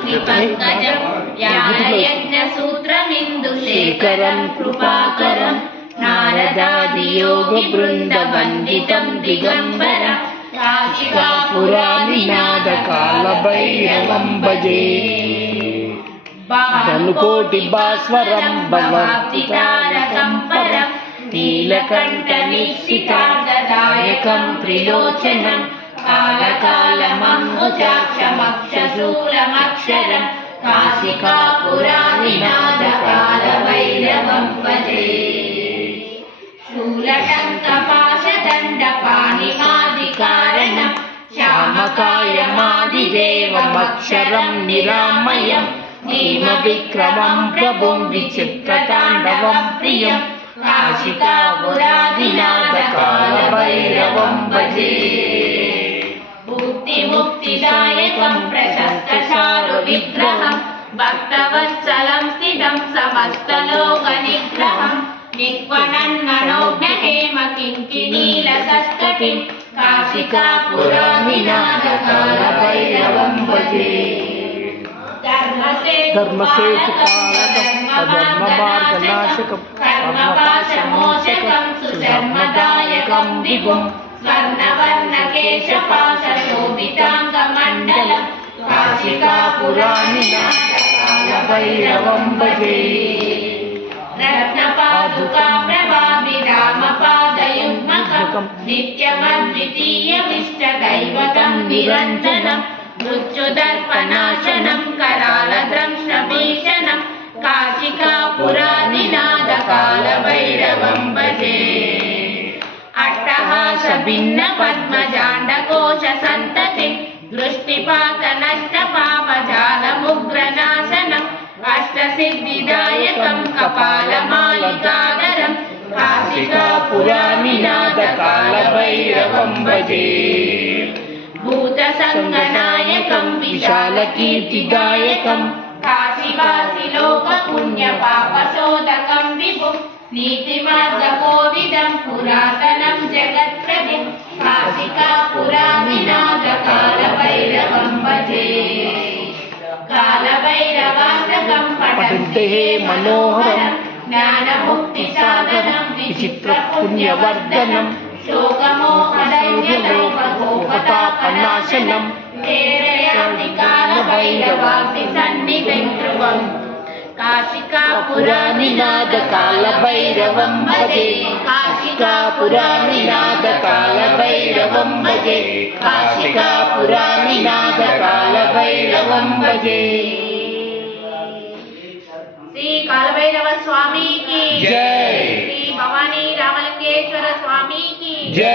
त्रिपङ्कजं ध्यानयज्ञसूत्रमिन्दुशेखरं कृपाकरं नारदादियोगवृन्दवन्दितं दिगम्बरं काशिकापुरानिनादकालभैरवं भजे धनुकोटिभास्वरं भवाब्धितारकं परं नीलकण्ठनिश्चितार्धदायकं त्रिलोचनं कालकालमङ्गुजाक्षमक्षशूलमक्षरं काशिकापुरानिनादकालभैरवं भजे शूलटङ्कपाशदण्डपाणिमादिकारणं श्यामकायमादिदेवमक्षरं निरामयं नीमविक्रमं प्रभुं विचित्रताण्डवं प्रियं काशिकापुरादिनादकालभैरवं भजे मुक्तिदायकं प्रशस्तचारुविग्रहं भक्तवत्सलं स्थितं समस्तलोकनिग्रहं निक्वणन्मनोज्ञहेमकिङ्किणीलसत्कटिं काशिकापुरानिनादकालभैरवं भजे धर्मसेतुपालकं कर्मपाशमोचकं सुधर्मदायकं विभुं स्वर्णवर्णकेशपाशशोभिताङ्गमण्डलं काशिकापुरानिनादकालभैरवं भजे रत्नपादुकाप्रभाभिरामपादयुग्मकं नित्यमद्वितीयमिष्टदैवतं निरञ्जनं मृत्युदर्पनाशनं करालद्रंशभीषणं काशिकापुरानिनादकालभैरवं भजे अट्टहासभिन्नपद्मजाण्डकोशसन्ततिं दृष्टिपातनष्टपापजालमुग्रनाशनम् अष्टसिद्धिदायकं कपालमालिकाधरं काशिकापुरानिनादकालभैरवं भजे भूतसङ्गनायकं विशालकीर्तिदायकं काशीवासिलोकपुण्यपापशोधकं विभुं नीतिमार्गकोविदं पुरातनं जगत्प्रदिं काशिकापुरानिनादकालभैरवं भजे कालभैरवाष्टकं पठन्ते मनोहरं ज्ञानमुक्तिसाधनं विचित्रपुण्यवर्धनं शोकमोहदैर्यलोकगोपतापनाशनं प्रेरयामि कालभैरवाग्निसन्निधिं ध्रुवम् काशिकापुरानिनादकालभैरवं भजे काशिकापुरानिनादकालभैरवं भजे काशिकापुरानिनादकालभैरवं भजे श्री कालभैरव स्वामी की जय। श्री भवानी रामलिंगेश्वर स्वामी की जय।